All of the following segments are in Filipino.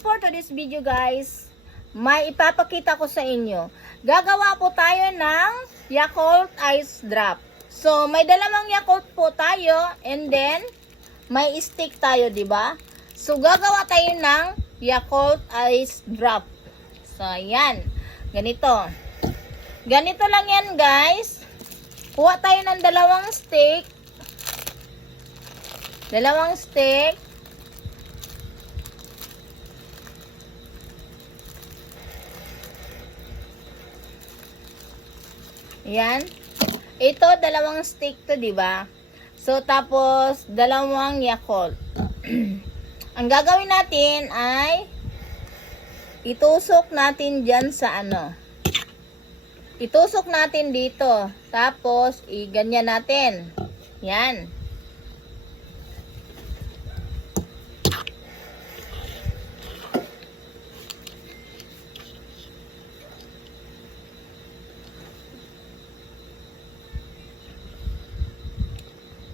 for today's video guys, may ipapakita ko sa inyo. Gagawa po tayo ng Yakult Ice Drop. So, may dalawang Yakult po tayo and then may stick tayo, di ba? So, gagawa tayo ng Yakult Ice Drop. So, ayan. Ganito. Ganito lang yan guys. Kuha tayo ng dalawang stick. Dalawang stick. Ayan. Ito, dalawang stick to, di ba? So, tapos, dalawang Yakult. Ang gagawin natin ay itusok natin dyan sa ano. Itusok natin dito. Tapos, iganyan natin. Yan.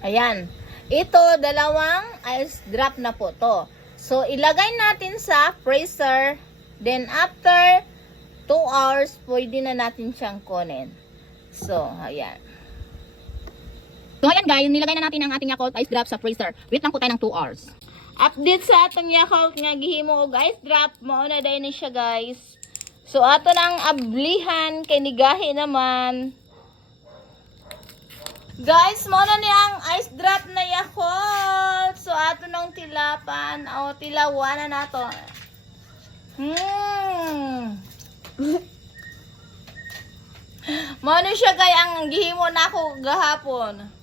Ayan. Ito, dalawang ice drop na po to. So, ilagay natin sa freezer. Then, after 2 hours, pwede na natin siyang kunin. So, ayan. So, ayan guys, nilagay na natin ang ating Yakult Ice Drop sa freezer. Wait lang po tayo ng 2 hours. Update sa atong Yakult nga gihimo og ice drop. Mauna dahil na siya guys. So, ato nang ablihan kay nigahi naman. Guys, mauna ni ang ice drop na Yakult. So, ato nang tilapan. O, tilawan na nato. Mauna siya kay ang gihimo na ako gahapon.